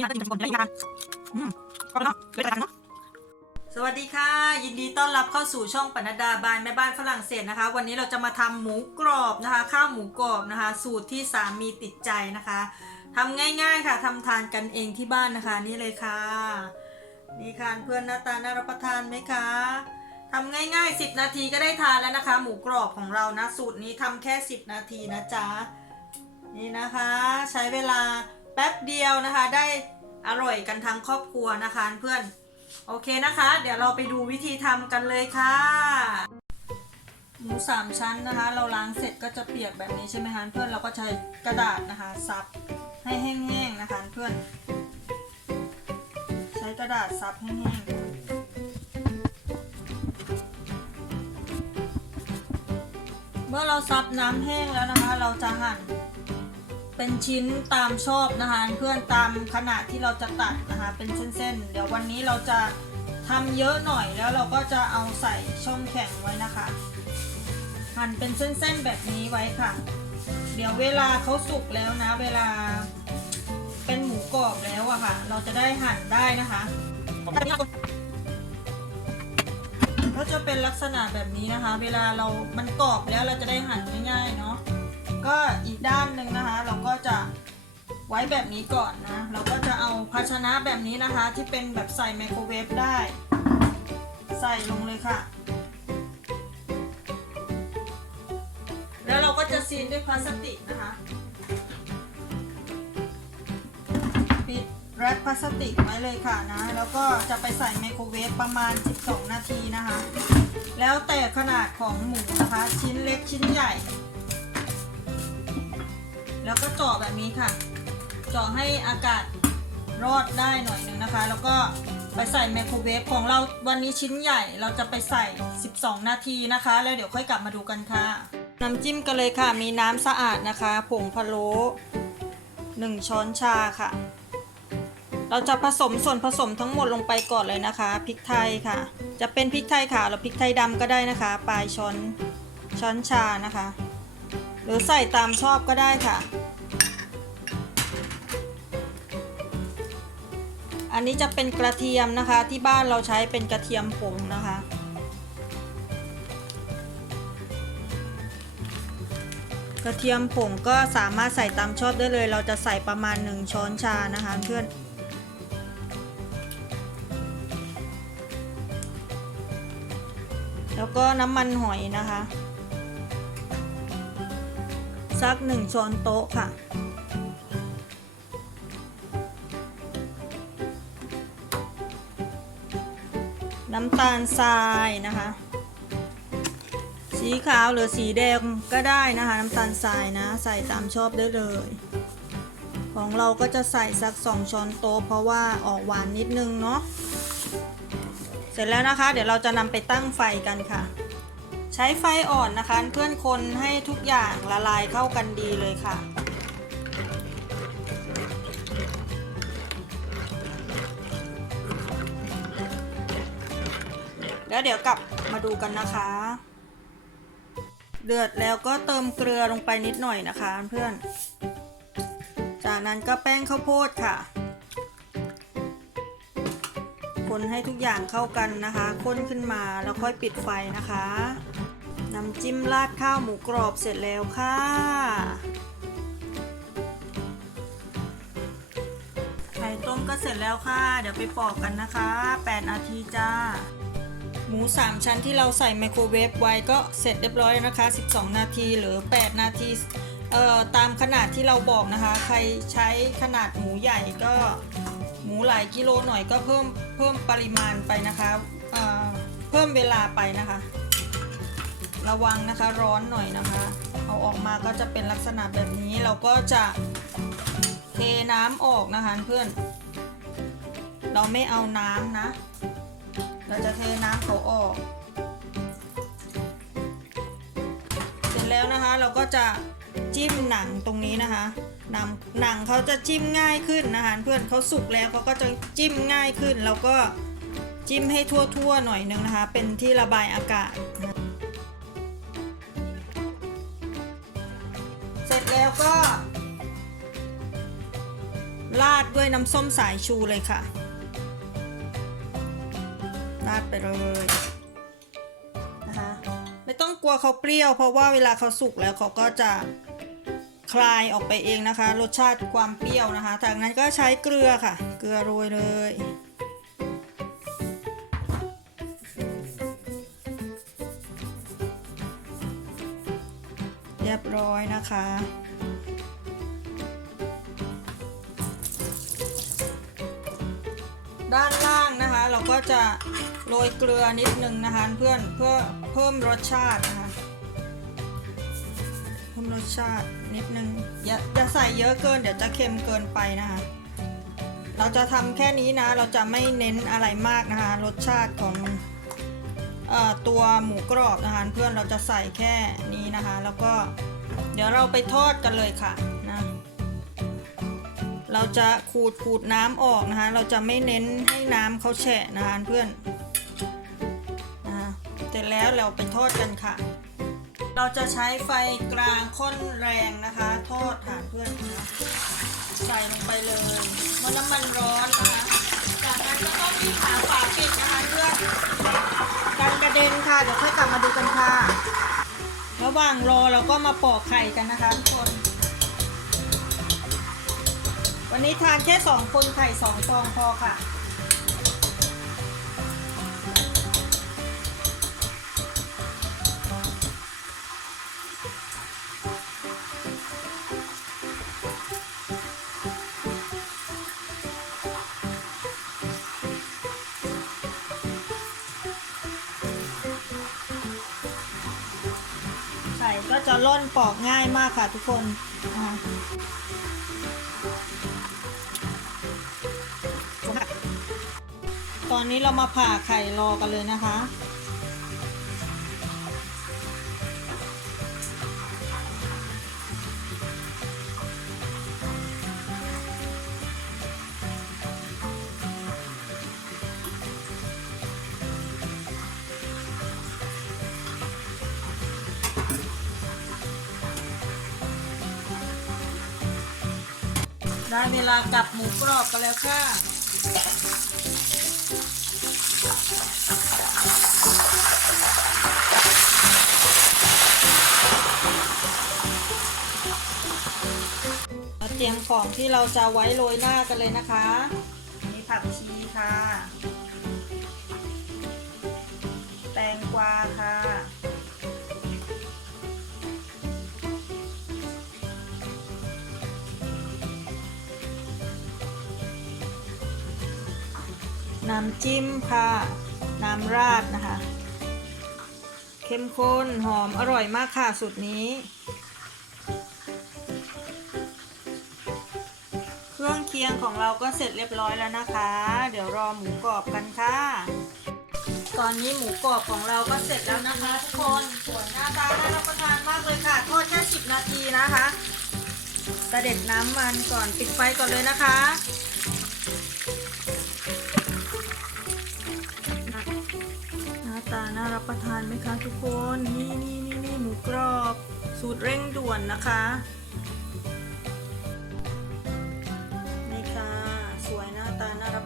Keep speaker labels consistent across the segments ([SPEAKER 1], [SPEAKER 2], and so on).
[SPEAKER 1] น้ำจิ้มค่ะอันนี่นะจะกินคนได้อีกนานอืมก็ไปเนาะเลยแต่กันเนาะ
[SPEAKER 2] สวัสดีค่ะ ยินดีต้อนรับเข้าสู่ช่องปนัดดาบายแม่บ้านฝรั่งเศสนะคะ วันนี้เราจะมาทำหมูกรอบนะคะ ข้าวหมูกรอบนะคะ สูตรที่สามีติดใจนะคะทำง่ายๆค่ะทำทานกันเองที่บ้านนะคะนี่เลยค่ะนี่ค่ะเพื่อนหน้าตาน่ารับประทานไหมคะทำง่ายๆ 10 นาทีก็ได้ทานแล้วนะคะ หมูกรอบของเรานะ สูตรนี้ทำแค่ 10 นาทีนะจ๊ะนี่นะคะ ใช้เวลา แป๊บเดียวนะคะ ได้อร่อยกันทั้งครอบครัวนะคะเพื่อน โอเคนะคะ เดี๋ยวเราไปดูวิธีทำกันเลยค่ะ หมูสามชั้นนะคะ เราล้างเสร็จก็จะเปียกแบบนี้ใช่ไหมคะเพื่อนเราก็ใช้กระดาษนะคะซับให้แห้งๆนะคะเพื่อน ใช้กระดาษซับแห้งๆเมื่อเราซับน้ำแห้งแล้วนะคะ เราจะหั่น เป็นชิ้นตามชอบนะคะ เพื่อนตามขนาดที่เราจะตัดนะคะ เป็นเส้นๆ เดี๋ยววันนี้เราจะทำเยอะหน่อยแล้วเราก็จะเอาใส่ช่องแข็งไว้นะคะหั่นเป็นเส้นๆแบบนี้ไว้ค่ะ เดี๋ยวเวลาเขาสุกแล้วนะ เวลาเป็นหมูกรอบแล้วอะค่ะ เราจะได้หั่นได้นะคะก็จะเป็นลักษณะแบบนี้นะคะ เวลาเรามันกรอบแล้วเราจะได้หั่นง่ายๆเนาะ ก็อีกด้านหนึ่งนะคะ เราก็จะไว้แบบนี้ก่อนนะ เราก็จะเอาภาชนะแบบนี้นะคะ ที่เป็นแบบใส่ไมโครเวฟได้ ใส่ลงเลยค่ะ แล้วเราก็จะซีนด้วยพลาสติกนะคะ ปิดแรปพลาสติกไว้เลยค่ะนะ แล้วก็จะไปใส่ไมโครเวฟประมาณ 12 นาทีนะคะ แล้วแต่ขนาดของหมูนะคะ ชิ้นเล็กชิ้นใหญ่ แล้วก็เจาะแบบนี้ค่ะ เจาะให้อากาศรอดได้หน่อยหนึ่งนะคะ แล้วก็ไปใส่ไมโครเวฟของเราวันนี้ชิ้นใหญ่เราจะไปใส่ 12 นาทีนะคะ แล้วเดี๋ยวค่อยกลับมาดูกันค่ะ น้ำจิ้มกันเลยค่ะ มีน้ำสะอาดนะคะ ผงพะโล้1ช้อนชาค่ะ เราจะผสมส่วนผสมทั้งหมดลงไปก่อนเลยนะคะ พริกไทยค่ะ จะเป็นพริกไทยขาวหรือพริกไทยดำก็ได้นะคะ ปลายช้อนช้อนชานะคะ หรือใส่ตามชอบก็ได้ค่ะ อันนี้จะเป็นกระเทียมนะคะ ที่บ้านเราใช้เป็นกระเทียมผงนะคะ กระเทียมผงก็สามารถใส่ตามชอบได้เลย เราจะใส่ประมาณ 1 ช้อนชานะคะเพื่อนแล้วก็น้ำมันหอยนะคะ สักหนึ่งช้อนโต๊ะค่ะ น้ำตาลทรายนะคะ สีขาวหรือสีแดงก็ได้นะคะ น้ำตาลทรายนะ ใส่ตามชอบได้เลย ของเราก็จะใส่สักสองช้อนโต๊ะเพราะว่าออกหวานนิดนึงเนาะเสร็จแล้วนะคะ เดี๋ยวเราจะนำไปตั้งไฟกันค่ะ ใช้ไฟอ่อนนะคะ เพื่อนคนให้ทุกอย่างละลายเข้ากันดีเลยค่ะ แล้วเดี๋ยวกลับมาดูกันนะคะ เดือดแล้วก็เติมเกลือลงไปนิดหน่อยนะคะเพื่อน จากนั้นก็แป้งข้าวโพดค่ะคนให้ทุกอย่างเข้ากันนะคะ ข้นขึ้นมาแล้วค่อยปิดไฟนะคะ น้ำจิ้มราดข้าวหมูกรอบเสร็จแล้วค่ะ ไข่ต้มก็เสร็จแล้วค่ะ เดี๋ยวไปปอกกันนะคะ 8 นาทีจ้า หมู 3 ชั้นที่เราใส่ไมโครเวฟไว้ก็เสร็จเรียบร้อยแล้วนะคะ 12 นาทีหรือ 8 นาทีเอ่อตามขนาดที่เราบอกนะคะ ใครใช้ขนาดหมูใหญ่ก็หมูหลายกิโลหน่อยก็เพิ่มเพิ่มปริมาณไปนะคะเอ่อเพิ่มเวลาไปนะคะ ระวังนะคะร้อนหน่อยนะคะ เอาออกมาก็จะเป็นลักษณะแบบนี้เราก็จะเทน้ำออกนะคะเพื่อน เราไม่เอาน้ำนะ เราจะเทน้ำเขาออก เสร็จแล้วนะคะเราก็จะจิ้มหนังตรงนี้นะคะหนังหนังเขาจะจิ้มง่ายขึ้นนะคะเพื่อนเขาสุกแล้วเขาก็จะจิ้มง่ายขึ้น แล้วก็จิ้มให้ทั่วๆหน่อยนึงนะคะ เป็นที่ระบายอากาศ แล้วก็ ราดด้วยน้ำส้มสายชูเลยค่ะ ราดไปเลยนะคะไม่ต้องกลัวเขาเปรี้ยว เพราะว่าเวลาเขาสุกแล้วเขาก็จะคลายออกไปเองนะคะ รสชาติความเปรี้ยวนะคะ จากนั้นก็ใช้เกลือค่ะ เกลือโรยเลยเรียบร้อยนะคะ ด้านล่างนะคะ เราก็จะโรยเกลือนิดนึงนะคะเพื่อนเพื่อเพิ่มรสชาตินะคะเพิ่มรสชาตินิดนึงอย่าอย่าใส่เยอะเกิน เดี๋ยวจะเค็มเกินไปนะคะ เราจะทำแค่นี้นะ เราจะไม่เน้นอะไรมากนะคะ รสชาติของอตัวหมูกรอบนะคะ เพื่อนเราจะใส่แค่นี้นะคะ แล้วก็เดี๋ยวเราไปทอดกันเลยค่ะ เราจะขูดขูดน้ำออกนะคะ เราจะไม่เน้นให้น้ำเขาแฉะนะคะเพื่อนนะเสร็จแล้วเราไปทอดกันค่ะ เราจะใช้ไฟกลางค่อนแรงนะคะ ทอดค่ะเพื่อนนะใส่ลงไปเลยเมื่อน้ำมันร้อนนะคะจากนั้นก็ต้องมีขาฝาปิดนะคะเพื่อนกันกระเด็นค่ะเดี๋ยวค่อยกลับมาดูกันค่ะ ระหว่างรอเราก็มาปอกไข่กันนะคะทุกคน วันนี้ทานแค่สองคนไข่สองฟองพอค่ะ ไข่ก็จะล่อนปอกง่ายมากค่ะทุกคนอ่า ตอนนี้เรามาผ่าไข่รอกันเลยนะคะ ได้เวลากลับหมูกรอบกันแล้วค่ะ ของที่เราจะไว้โรยหน้ากันเลยนะคะนี่ผักชีค่ะ แตงกวาค่ะ น้ำจิ้มค่ะ น้ำราดนะคะ เข้มข้นหอมอร่อยมากค่ะสูตรนี้ คียงของเราก็เสร็จเรียบร้อยแล้วนะคะ เดี๋ยวรอหมูกรอบกันค่ะ ตอนนี้หมูกรอบของเราก็เสร็จแล้วนะคะทุกคนสวยหน้าตาน่ารับประทานมากเลยค่ะทอดแค่10นาทีนะคะกระเด็ดน้ำมันก่อนปิดไฟก่อนเลยนะคะหน้าตาน่ารับประทานไหมคะทุกคน นี่นี่นี่นี่หมูกรอบ สูตรเร่งด่วนนะคะ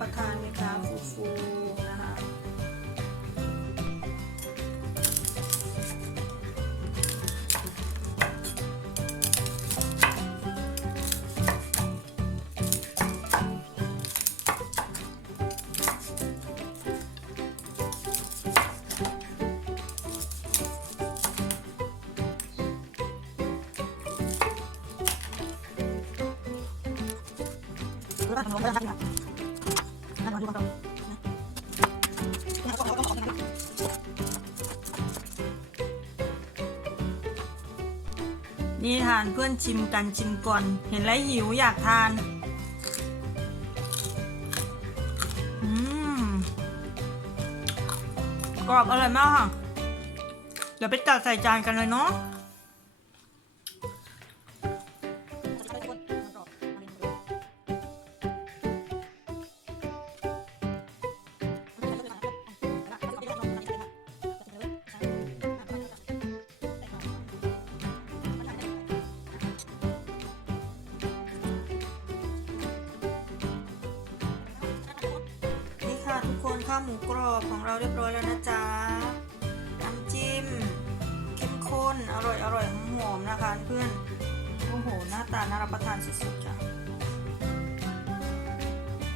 [SPEAKER 2] ตาน่ นี่
[SPEAKER 1] ทาน
[SPEAKER 2] เพื่อนชิมกันชิมก่อน เห็นแล้วหิวอยากทาน อืมกรอบอร่อยมากค่ะ เดี๋ยวไปตักใส่จานกันเลยเนาะ ข้าวหมูกรอบของเราเรียบร้อยแล้วนะจ๊ะน้ำจิ้มเข้มข้นอร่อยอร่อยหอมๆนะคะเพื่อนโอ้โหหน้าตาน่ารับประทานสุดๆจ้ะ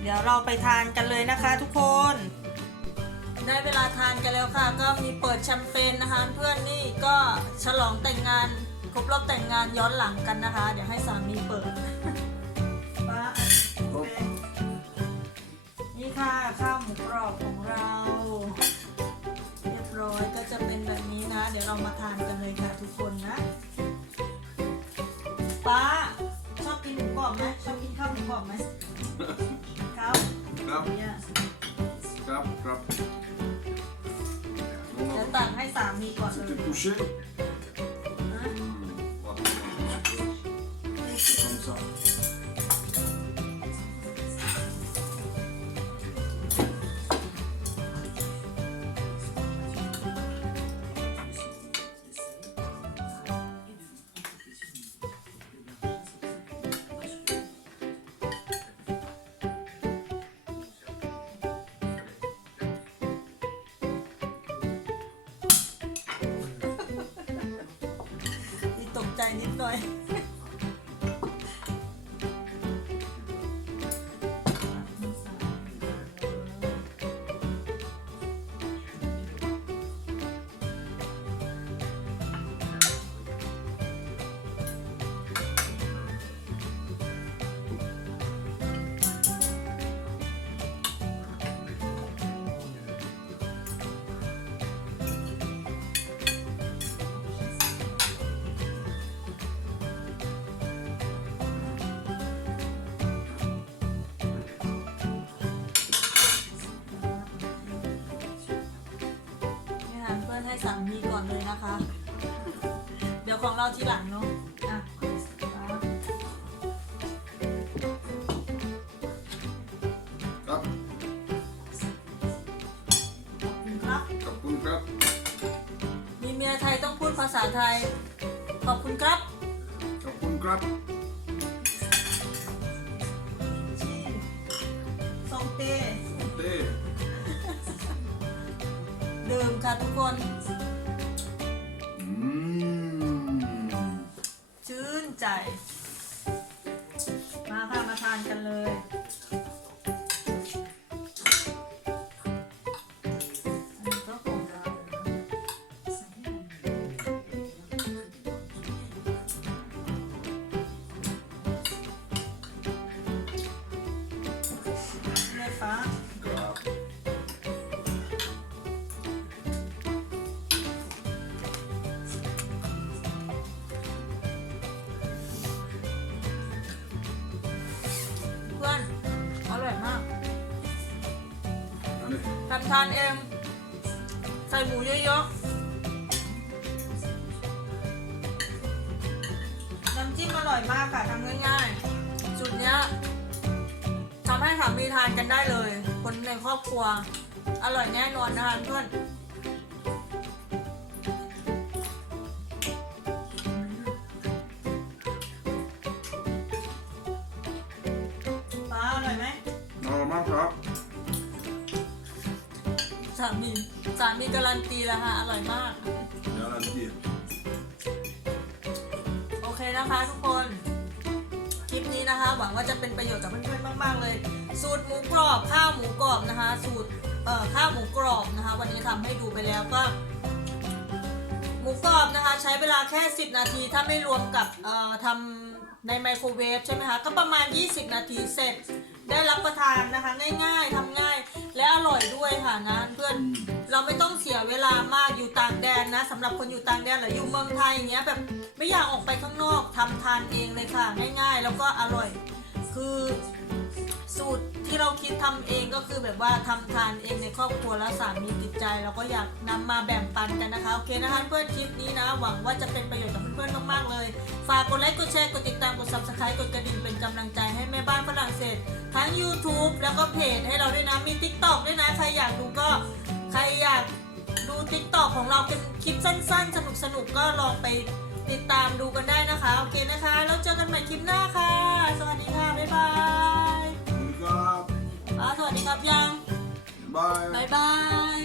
[SPEAKER 2] เดี๋ยวเราไปทานกันเลยนะคะ ทุกคน ได้เวลาทานกันแล้วค่ะ ก็มีเปิดแชมเปญนะคะ เพื่อนนี่ก็ฉลองแต่งงานครบรอบแต่งงานย้อนหลังกันนะคะ เดี๋ยวให้สามีเปิด ค่ะ ข้าวหมูกรอบของเรา เรียบร้อยก็จะเป็นแบบนี้นะ เดี๋ยวเรามาทานกันเลยค่ะทุกคนนะป้าชอบกินหมูกรอบไหมชอบกินข้าวหมูกรอบไหมครับ
[SPEAKER 3] ครับ
[SPEAKER 2] เนี่ย
[SPEAKER 3] Krap, krap.
[SPEAKER 2] เดี๋ยวตักให้สามีก่อนเลย
[SPEAKER 3] Zit touché?
[SPEAKER 2] นี่ตกใจนิดหน่อย เดี๋ยวของเราทีหลังเนาะอะ
[SPEAKER 3] Krap,
[SPEAKER 2] ขอบคุณครับ
[SPEAKER 3] kapoen krap.
[SPEAKER 2] มีเมียไทยต้องพูดภาษาไทย ขอบคุณครับ
[SPEAKER 3] Kapoen krap.
[SPEAKER 2] ชีซองเต้
[SPEAKER 3] Thee.
[SPEAKER 2] ดื่มค่ะทุกคน ทานกันเลย ทานเอง ใส่หมูเยอะๆ น้ำจิ้มอร่อยมากค่ะทำง่ายๆสูตรเนี้ยทำให้สามีทานกันได้เลย คนในครอบครัว อร่อยแน่นอนนะคะเพื่อนป้าอร่อยไหม
[SPEAKER 3] Allemaal krap.
[SPEAKER 2] สา มีสามีการันตีแล้วค่ะอร่อยมาก
[SPEAKER 3] Ja, dat is hier.
[SPEAKER 2] โอเคนะคะทุกคน คลิปนี้นะคะ หวังว่าจะเป็นประโยชน์กับเพื่อนๆมากๆเลย สูตรหมูกรอบข้าวหมูกรอบนะคะ สูตรเอ่อข้าวหมูกรอบนะคะ วันนี้ทำให้ดูไปแล้วก็ หมูกรอบนะคะ ใช้เวลาแค่ 10 นาที ถ้าไม่รวมกับเอ่อทำในไมโครเวฟใช่ไหมคะ ก็ประมาณ 20 นาทีเสร็จ ได้รับประทานนะคะ ง่ายๆทำง่าย และอร่อยด้วยค่ะนะเพื่อนเราไม่ต้องเสียเวลามากอยู่ต่างแดนนะสำหรับคนอยู่ต่างแดนหรืออยู่เมืองไทยอย่างเงี้ยแบบไม่อยากออกไปข้างนอกทำทานเองเลยค่ะ ง่ายๆ แล้วก็อร่อย คือ สูตรที่เราคิดทำเองก็คือแบบว่าทำทานเองในครอบครัวแล้วสามีติดใจเราก็อยากนำมาแบ่งปันกันนะคะโอเคนะคะเพื่อนคลิปนี้นะหวังว่าจะเป็นประโยชน์กับเพื่อนๆมากๆเลย ฝากกดไลค์กดแชร์กดติดตามกด subscribe กดกระดิ่งเป็นกำลังใจให้แม่บ้านฝรั่งเศส ทั้ง YouTube แล้วก็เพจให้เราด้วยนะมี TikTok ด้วยนะใครอยากดูก็ใครอยากดู TikTok ของเราเป็นคลิปสั้น ๆ สนุกๆก็ลองไปติดตามดูกันได้นะคะ โอเคนะคะ แล้วเจอกันใหม่คลิปหน้าค่ะ สวัสดีค่ะ บ๊ายบาย สวัสดีครับยัง
[SPEAKER 3] บาย
[SPEAKER 2] บายบาย